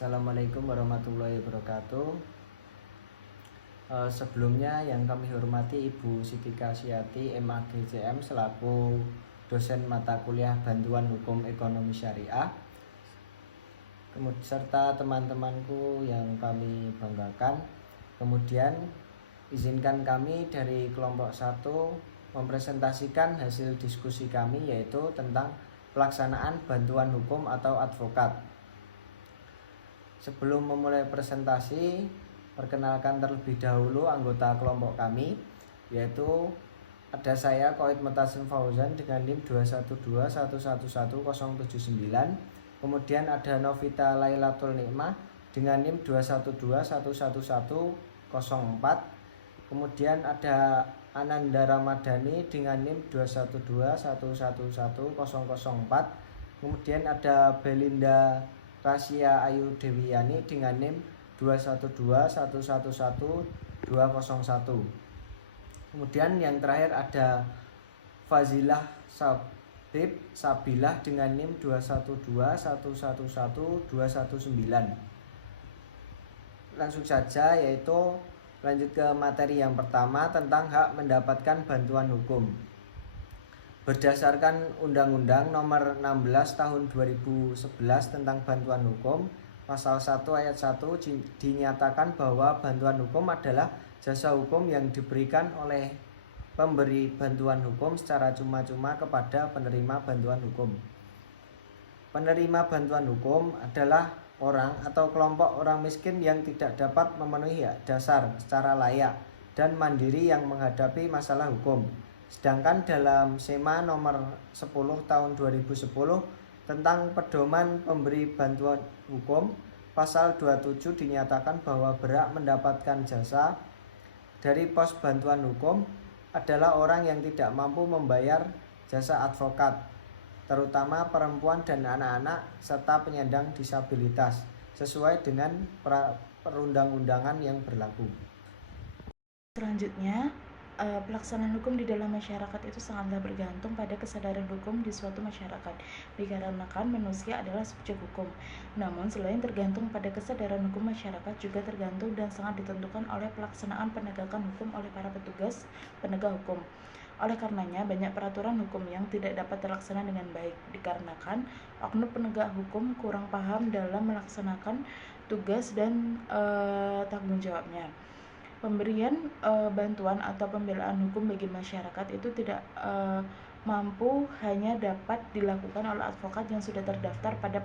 Assalamualaikum warahmatullahi wabarakatuh. Sebelumnya yang kami hormati Ibu Siti Kasyati MAGCM selaku dosen mata kuliah Bantuan Hukum Ekonomi Syariah, serta teman-temanku yang kami banggakan. Kemudian izinkan kami dari kelompok 1 mempresentasikan hasil diskusi kami, yaitu tentang pelaksanaan bantuan hukum atau advokat. Sebelum memulai presentasi, perkenalkan terlebih dahulu anggota kelompok kami, yaitu ada saya Qoid Mutasim Fauzan dengan NIM 212111079. Kemudian ada Novita Lailatul Nikmah dengan NIM 212111004. Kemudian ada Ananda Ramadhani dengan NIM 212111004. Kemudian ada Belinda Rasya Ayu Dewiyani dengan NIM 212111201. Kemudian yang terakhir ada Fazilah Sabilah dengan NIM 212111219. Langsung saja, yaitu lanjut ke materi yang pertama tentang hak mendapatkan bantuan hukum. Berdasarkan Undang-Undang Nomor 16 Tahun 2011 tentang Bantuan Hukum, Pasal 1 Ayat 1 dinyatakan bahwa bantuan hukum adalah jasa hukum yang diberikan oleh pemberi bantuan hukum secara cuma-cuma kepada penerima bantuan hukum. Penerima bantuan hukum adalah orang atau kelompok orang miskin yang tidak dapat memenuhi hak dasar secara layak dan mandiri yang menghadapi masalah hukum. Sedangkan dalam SEMA nomor 10 tahun 2010 tentang pedoman pemberi bantuan hukum, pasal 27 dinyatakan bahwa berhak mendapatkan jasa dari pos bantuan hukum adalah orang yang tidak mampu membayar jasa advokat, terutama perempuan dan anak-anak serta penyandang disabilitas, sesuai dengan perundang-undangan yang berlaku. Selanjutnya, pelaksanaan hukum di dalam masyarakat itu sangatlah bergantung pada kesadaran hukum di suatu masyarakat, dikarenakan manusia adalah subjek hukum. Namun, selain tergantung pada kesadaran hukum, masyarakat juga tergantung dan sangat ditentukan oleh pelaksanaan penegakan hukum oleh para petugas penegak hukum. Oleh karenanya, banyak peraturan hukum yang tidak dapat terlaksana dengan baik, dikarenakan oknum penegak hukum kurang paham dalam melaksanakan tugas dan tanggung jawabnya. Pemberian bantuan atau pembelaan hukum bagi masyarakat itu tidak mampu hanya dapat dilakukan oleh advokat yang sudah terdaftar pada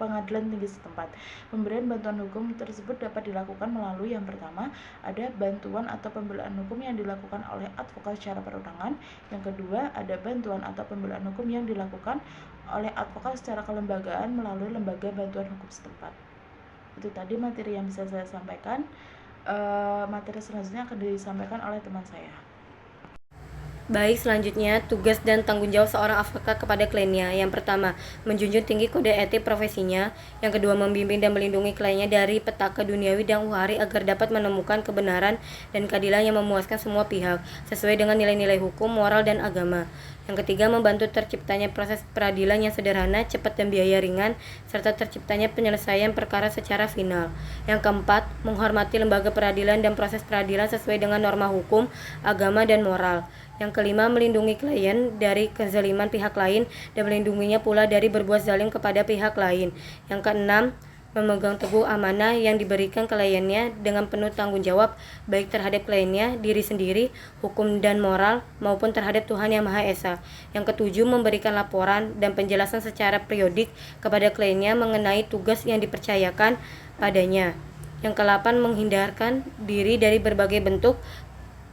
pengadilan tinggi setempat. Pemberian bantuan hukum tersebut dapat dilakukan melalui yang pertama, ada bantuan atau pembelaan hukum yang dilakukan oleh advokat secara perorangan. Yang kedua, ada bantuan atau pembelaan hukum yang dilakukan oleh advokat secara kelembagaan melalui lembaga bantuan hukum setempat. Itu tadi materi yang bisa saya sampaikan. Materi selanjutnya akan disampaikan oleh teman saya. Baik, selanjutnya tugas dan tanggung jawab seorang advokat kepada kliennya. Yang pertama, menjunjung tinggi kode etik profesinya. Yang kedua, membimbing dan melindungi kliennya dari petaka duniawi dan uhari agar dapat menemukan kebenaran dan keadilan yang memuaskan semua pihak, sesuai dengan nilai-nilai hukum, moral, dan agama. Yang ketiga, membantu terciptanya proses peradilan yang sederhana, cepat, dan biaya ringan, serta terciptanya penyelesaian perkara secara final. Yang keempat, menghormati lembaga peradilan dan proses peradilan sesuai dengan norma hukum, agama, dan moral. Yang kelima, melindungi klien dari kezaliman pihak lain dan melindunginya pula dari berbuat zalim kepada pihak lain. Yang keenam, memegang teguh amanah yang diberikan kliennya dengan penuh tanggung jawab, baik terhadap kliennya, diri sendiri, hukum dan moral, maupun terhadap Tuhan Yang Maha Esa. Yang ketujuh, memberikan laporan dan penjelasan secara periodik kepada kliennya mengenai tugas yang dipercayakan padanya. Yang ke-8, menghindarkan diri dari berbagai bentuk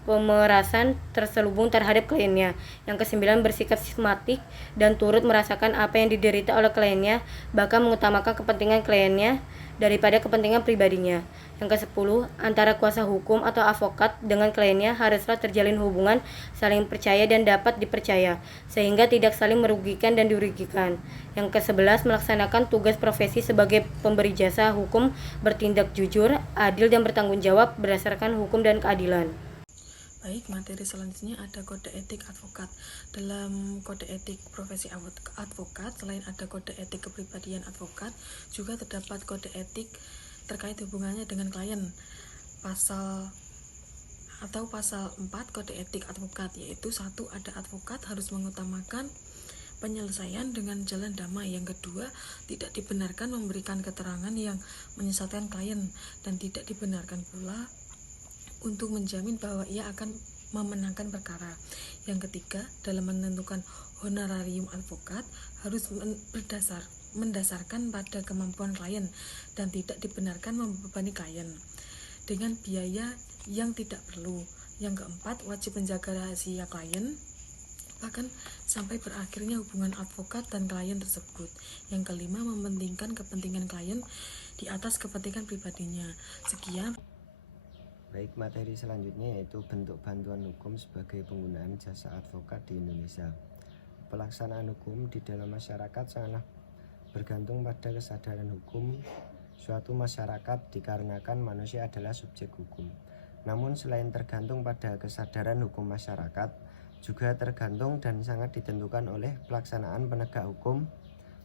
pemerasan terselubung terhadap kliennya. Yang ke-9, bersikap sistematik dan turut merasakan apa yang diderita oleh kliennya, bahkan mengutamakan kepentingan kliennya daripada kepentingan pribadinya. Yang ke-10, antara kuasa hukum atau advokat dengan kliennya haruslah terjalin hubungan saling percaya dan dapat dipercaya, sehingga tidak saling merugikan dan dirugikan. Yang ke-11, melaksanakan tugas profesi sebagai pemberi jasa hukum, bertindak jujur, adil, dan bertanggung jawab berdasarkan hukum dan keadilan. Baik, materi selanjutnya ada kode etik advokat. Dalam kode etik profesi advokat, selain ada kode etik kepribadian advokat, juga terdapat kode etik terkait hubungannya dengan klien. Pasal 4 kode etik advokat, yaitu 1. Ada advokat harus mengutamakan penyelesaian dengan jalan damai. Yang kedua, tidak dibenarkan memberikan keterangan yang menyesatkan klien, dan tidak dibenarkan pula untuk menjamin bahwa ia akan memenangkan perkara. Yang ketiga, dalam menentukan honorarium advokat harus mendasarkan pada kemampuan klien dan tidak dibenarkan membebani klien dengan biaya yang tidak perlu. Yang keempat, wajib menjaga rahasia klien bahkan sampai berakhirnya hubungan advokat dan klien tersebut. Yang kelima, mementingkan kepentingan klien di atas kepentingan pribadinya. Sekian. Baik, materi selanjutnya yaitu bentuk bantuan hukum sebagai penggunaan jasa advokat di Indonesia. Pelaksanaan hukum di dalam masyarakat sangatlah bergantung pada kesadaran hukum suatu masyarakat dikarenakan manusia adalah subjek hukum. Namun selain tergantung pada kesadaran hukum masyarakat, juga tergantung dan sangat ditentukan oleh pelaksanaan penegak hukum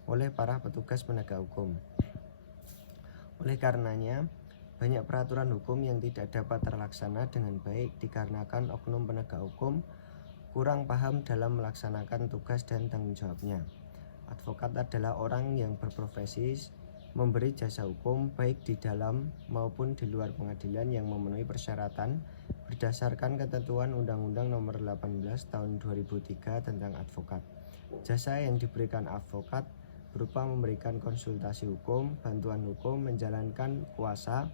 oleh para petugas penegak hukum. Oleh karenanya, banyak peraturan hukum yang tidak dapat terlaksana dengan baik dikarenakan oknum penegak hukum kurang paham dalam melaksanakan tugas dan tanggung jawabnya. Advokat adalah orang yang berprofesi memberi jasa hukum baik di dalam maupun di luar pengadilan yang memenuhi persyaratan berdasarkan ketentuan Undang-Undang Nomor 18 Tahun 2003 tentang advokat. Jasa yang diberikan advokat berupa memberikan konsultasi hukum, bantuan hukum, menjalankan kuasa,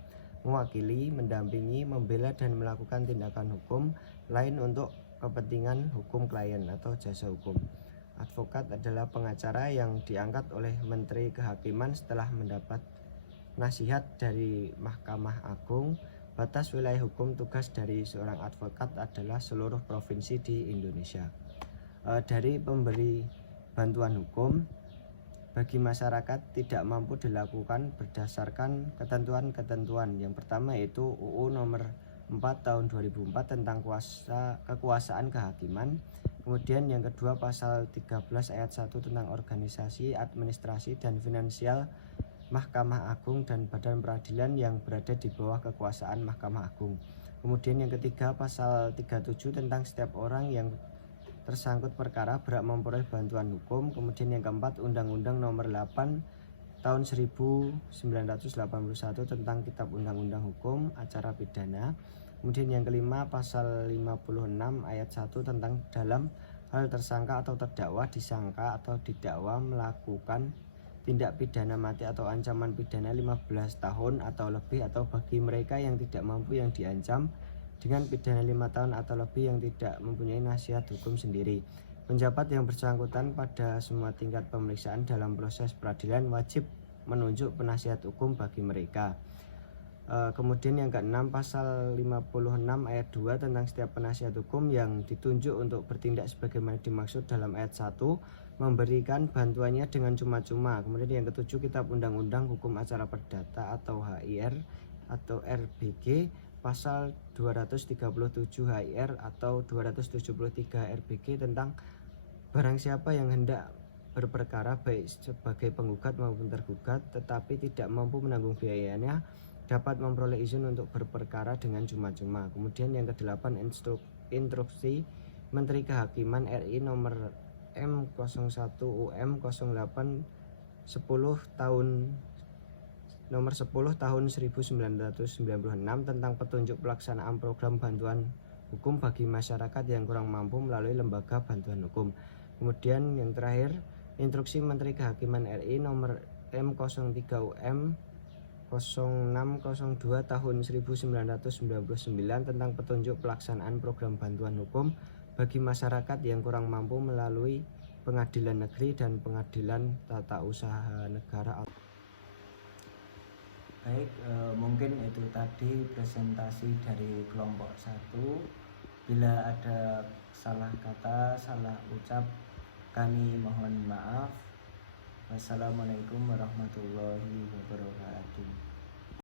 mewakili, mendampingi, membela dan melakukan tindakan hukum lain untuk kepentingan hukum klien atau jasa hukum. Advokat adalah pengacara yang diangkat oleh Menteri Kehakiman setelah mendapat nasihat dari Mahkamah Agung. Batas wilayah hukum tugas dari seorang advokat adalah seluruh provinsi di Indonesia. Dari pemberi bantuan hukum bagi masyarakat tidak mampu dilakukan berdasarkan ketentuan-ketentuan. Yang pertama yaitu UU Nomor 4 Tahun 2004 tentang kekuasaan kehakiman. Kemudian yang kedua pasal 13 ayat 1 tentang organisasi, administrasi dan finansial Mahkamah Agung dan badan peradilan yang berada di bawah kekuasaan Mahkamah Agung. Kemudian yang ketiga pasal 37 tentang setiap orang yang tersangkut perkara berhak memperoleh bantuan hukum. Kemudian yang keempat Undang-Undang Nomor 8 Tahun 1981 tentang Kitab Undang-Undang Hukum Acara Pidana. Kemudian yang kelima pasal 56 ayat 1 tentang dalam hal tersangka atau terdakwa, disangka atau didakwa melakukan tindak pidana mati atau ancaman pidana 15 tahun atau lebih atau bagi mereka yang tidak mampu yang diancam dengan pidana 5 tahun atau lebih yang tidak mempunyai nasihat hukum sendiri. Penjabat yang bersangkutan pada semua tingkat pemeriksaan dalam proses peradilan wajib menunjuk penasihat hukum bagi mereka. Kemudian yang keenam pasal 56 ayat 2 tentang setiap penasihat hukum yang ditunjuk untuk bertindak sebagaimana dimaksud dalam ayat 1 memberikan bantuannya dengan cuma-cuma. Kemudian yang ketujuh Kitab Undang-Undang Hukum Acara Perdata atau HIR atau RBG pasal 237 HIR atau 273 RBG tentang barang siapa yang hendak berperkara baik sebagai penggugat maupun tergugat tetapi tidak mampu menanggung biayanya dapat memperoleh izin untuk berperkara dengan cuma-cuma. Kemudian yang kedelapan instruksi Menteri Kehakiman RI nomor M01 UM 08 10 tahun nomor 10 tahun 1996 tentang petunjuk pelaksanaan program bantuan hukum bagi masyarakat yang kurang mampu melalui lembaga bantuan hukum. Kemudian yang terakhir instruksi Menteri Kehakiman RI nomor M03 UM 0602 tahun 1999 tentang petunjuk pelaksanaan program bantuan hukum bagi masyarakat yang kurang mampu melalui pengadilan negeri dan pengadilan tata usaha negara. Baik, mungkin itu tadi presentasi dari kelompok 1. Bila ada salah kata, salah ucap, kami mohon maaf. Wassalamualaikum warahmatullahi wabarakatuh.